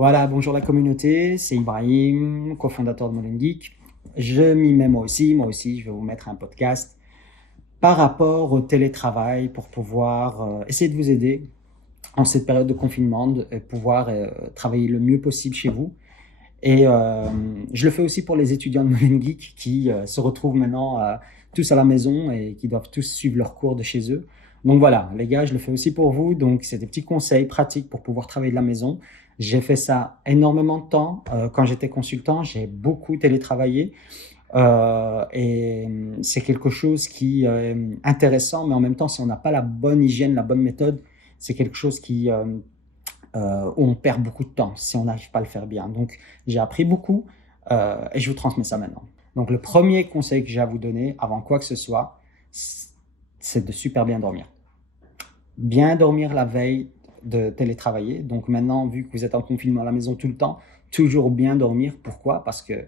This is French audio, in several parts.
Voilà, bonjour la communauté, c'est Ibrahim, cofondateur de Modern Geek. Je m'y mets moi aussi, je vais vous mettre un podcast par rapport au télétravail pour pouvoir essayer de vous aider en cette période de confinement, de pouvoir travailler le mieux possible chez vous. Et je le fais aussi pour les étudiants de Modern Geek qui se retrouvent maintenant tous à la maison et qui doivent tous suivre leurs cours de chez eux. Donc voilà, les gars, je le fais aussi pour vous. Donc c'est des petits conseils pratiques pour pouvoir travailler de la maison. J'ai fait ça énormément de temps. Quand j'étais consultant, j'ai beaucoup télétravaillé. Et c'est quelque chose qui est intéressant, mais en même temps, si on n'a pas la bonne hygiène, la bonne méthode, c'est quelque chose où on perd beaucoup de temps si on n'arrive pas à le faire bien. Donc, j'ai appris beaucoup et je vous transmets ça maintenant. Donc, le premier conseil que j'ai à vous donner, avant quoi que ce soit, c'est de super bien dormir. Bien dormir la veille de télétravailler. Donc, maintenant, vu que vous êtes en confinement à la maison tout le temps, toujours bien dormir. Pourquoi? Parce que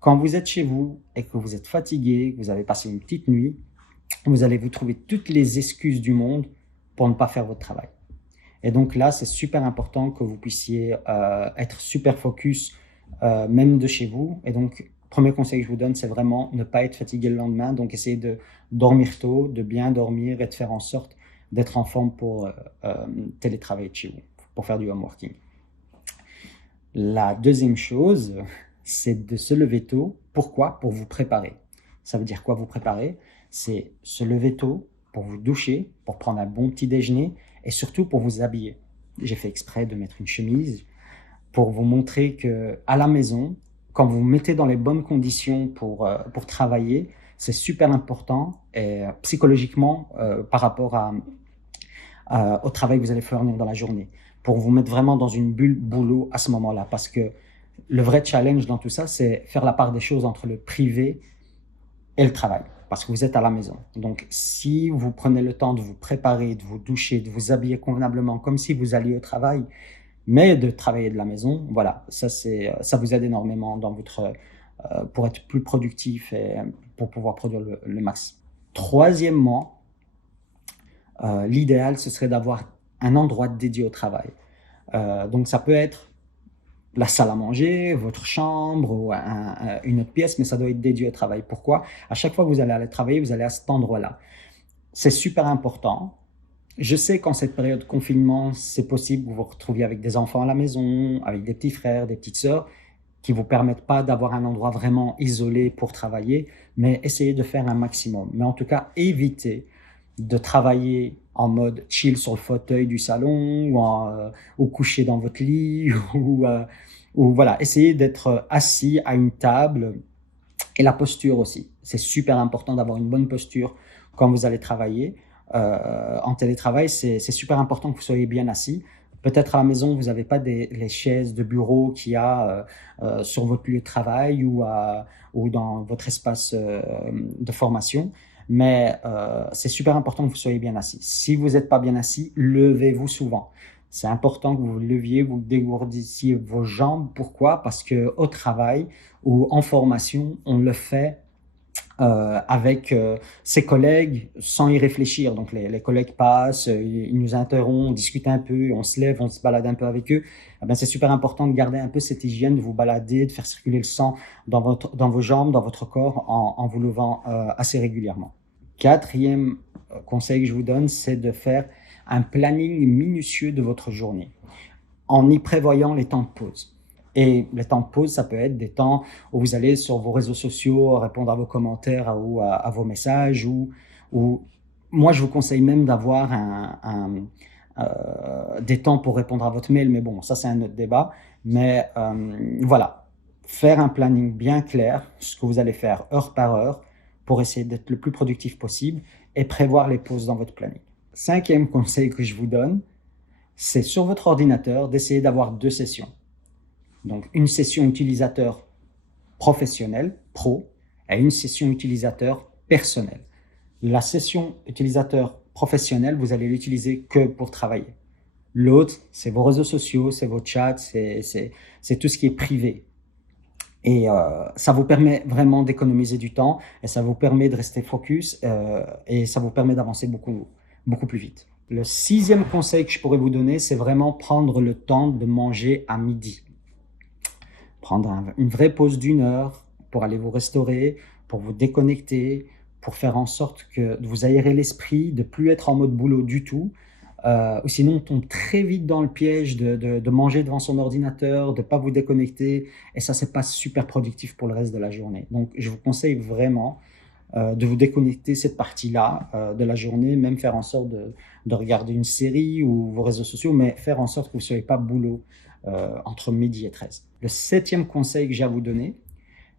quand vous êtes chez vous et que vous êtes fatigué, que vous avez passé une petite nuit, vous allez vous trouver toutes les excuses du monde pour ne pas faire votre travail. Et donc là, c'est super important que vous puissiez être super focus, même de chez vous. Et donc, premier conseil que je vous donne, c'est vraiment ne pas être fatigué le lendemain. Donc, essayez de dormir tôt, de bien dormir et de faire en sorte d'être en forme pour télétravailler de chez vous, pour faire du home working. La deuxième chose, c'est de se lever tôt. Pourquoi? Pour vous préparer. Ça veut dire quoi vous préparer? C'est se lever tôt pour vous doucher, pour prendre un bon petit déjeuner et surtout pour vous habiller. J'ai fait exprès de mettre une chemise pour vous montrer que à la maison, quand vous vous mettez dans les bonnes conditions pour travailler, c'est super important et, psychologiquement par rapport au travail que vous allez fournir dans la journée, pour vous mettre vraiment dans une bulle boulot à ce moment-là. Parce que le vrai challenge dans tout ça, c'est faire la part des choses entre le privé et le travail, parce que vous êtes à la maison. Donc, si vous prenez le temps de vous préparer, de vous doucher, de vous habiller convenablement, comme si vous alliez au travail, mais de travailler de la maison, voilà, ça vous aide énormément pour être plus productif et pour pouvoir produire le max. Troisièmement, l'idéal, ce serait d'avoir un endroit dédié au travail. Donc, ça peut être la salle à manger, votre chambre ou une autre pièce, mais ça doit être dédié au travail. Pourquoi? À chaque fois que vous allez aller travailler, vous allez à cet endroit-là. C'est super important. Je sais qu'en cette période de confinement, c'est possible que vous vous retrouviez avec des enfants à la maison, avec des petits frères, des petites sœurs, qui ne vous permettent pas d'avoir un endroit vraiment isolé pour travailler, mais essayez de faire un maximum. Mais en tout cas, évitez de travailler en mode chill sur le fauteuil du salon ou couché dans votre lit ou voilà, essayez d'être assis à une table et la posture aussi. C'est super important d'avoir une bonne posture quand vous allez travailler. En télétravail, c'est super important que vous soyez bien assis. Peut-être à la maison, vous n'avez pas les chaises de bureau qu'il y a sur votre lieu de travail ou dans votre espace de formation. Mais c'est super important que vous soyez bien assis. Si vous n'êtes pas bien assis, levez-vous souvent. C'est important que vous vous leviez, vous dégourdissiez vos jambes. Pourquoi? Parce qu'au travail ou en formation, on le fait avec ses collègues sans y réfléchir. Donc les collègues passent, ils nous interrompent, on discute un peu, on se lève, on se balade un peu avec eux. Eh bien, c'est super important de garder un peu cette hygiène, de vous balader, de faire circuler le sang dans vos jambes, dans votre corps, en vous levant assez régulièrement. Quatrième conseil que je vous donne, c'est de faire un planning minutieux de votre journée en y prévoyant les temps de pause. Et les temps de pause, ça peut être des temps où vous allez sur vos réseaux sociaux répondre à vos commentaires ou à vos messages. Ou moi, je vous conseille même d'avoir des temps pour répondre à votre mail. Mais bon, ça, c'est un autre débat. Mais voilà, faire un planning bien clair, ce que vous allez faire heure par heure pour essayer d'être le plus productif possible et prévoir les pauses dans votre planning. Cinquième conseil que je vous donne, c'est sur votre ordinateur d'essayer d'avoir 2 sessions. Donc, une session utilisateur professionnel, pro, et une session utilisateur personnel. La session utilisateur professionnel, vous allez l'utiliser que pour travailler. L'autre, c'est vos réseaux sociaux, c'est vos chats, c'est tout ce qui est privé. Et ça vous permet vraiment d'économiser du temps et ça vous permet de rester focus et ça vous permet d'avancer beaucoup plus vite. Le 6e conseil que je pourrais vous donner, c'est vraiment prendre le temps de manger à midi. prendre une vraie pause d'une heure pour aller vous restaurer, pour vous déconnecter, pour faire en sorte que de vous aérer l'esprit, de plus être en mode boulot du tout. Ou sinon, on tombe très vite dans le piège de manger devant son ordinateur, de ne pas vous déconnecter, et ça, c'est pas super productif pour le reste de la journée. Donc, je vous conseille vraiment de vous déconnecter cette partie-là de la journée, même faire en sorte de regarder une série ou vos réseaux sociaux, mais faire en sorte que vous ne soyez pas boulot entre midi et 13. Le septième conseil que j'ai à vous donner,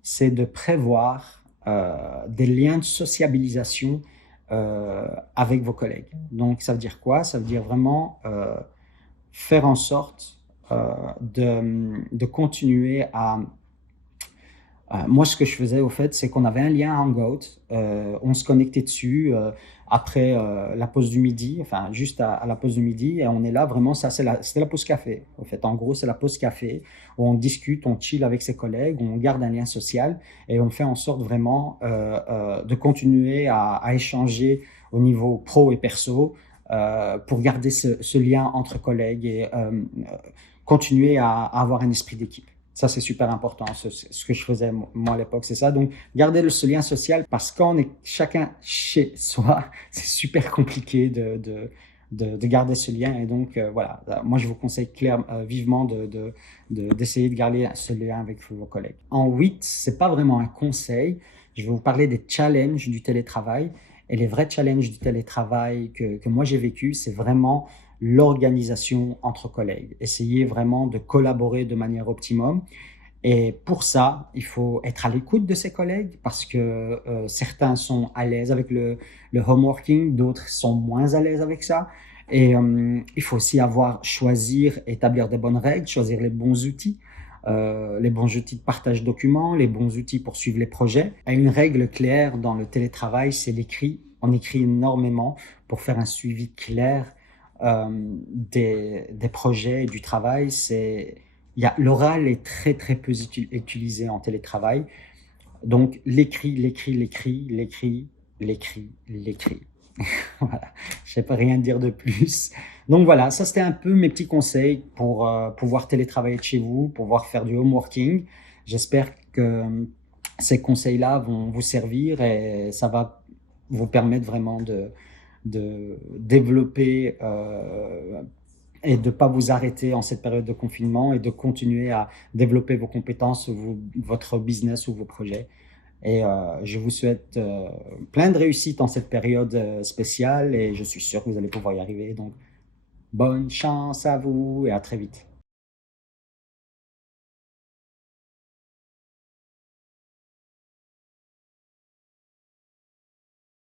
c'est de prévoir des liens de sociabilisation avec vos collègues. Donc, ça veut dire quoi? Ça veut dire vraiment faire en sorte de continuer à moi, ce que je faisais, au fait, c'est qu'on avait un lien Hangout. On se connectait dessus après la pause du midi, enfin, juste à la pause du midi. Et on est là, vraiment, ça, c'était la pause café. Au fait, en gros, c'est la pause café où on discute, on chill avec ses collègues, on garde un lien social et on fait en sorte vraiment de continuer à échanger au niveau pro et perso pour garder ce lien entre collègues et continuer à avoir un esprit d'équipe. Ça, c'est super important. Ce que je faisais moi à l'époque, c'est ça. Donc, garder ce lien social parce qu'on est chacun chez soi, c'est super compliqué de garder ce lien. Et donc, voilà, moi, je vous conseille vivement d'essayer de garder ce lien avec vos collègues. En 8, c'est pas vraiment un conseil. Je vais vous parler des challenges du télétravail. Et les vrais challenges du télétravail que moi, j'ai vécu, c'est vraiment l'organisation entre collègues. Essayer vraiment de collaborer de manière optimum. Et pour ça, il faut être à l'écoute de ses collègues parce que certains sont à l'aise avec le home working, d'autres sont moins à l'aise avec ça. Et il faut aussi choisir, établir des bonnes règles, choisir les bons outils de partage documents, les bons outils pour suivre les projets. Et une règle claire dans le télétravail, c'est l'écrit. On écrit énormément pour faire un suivi clair des projets et du travail. L'oral est très, très peu utilisé en télétravail. Donc, l'écrit. Voilà, je ne sais pas rien dire de plus. Donc voilà, ça c'était un peu mes petits conseils pour pouvoir télétravailler de chez vous, pouvoir faire du home working. J'espère que ces conseils-là vont vous servir et ça va vous permettre vraiment de développer et de ne pas vous arrêter en cette période de confinement et de continuer à développer vos compétences, votre business ou vos projets. Et je vous souhaite plein de réussite en cette période spéciale et je suis sûr que vous allez pouvoir y arriver. Donc, bonne chance à vous et à très vite.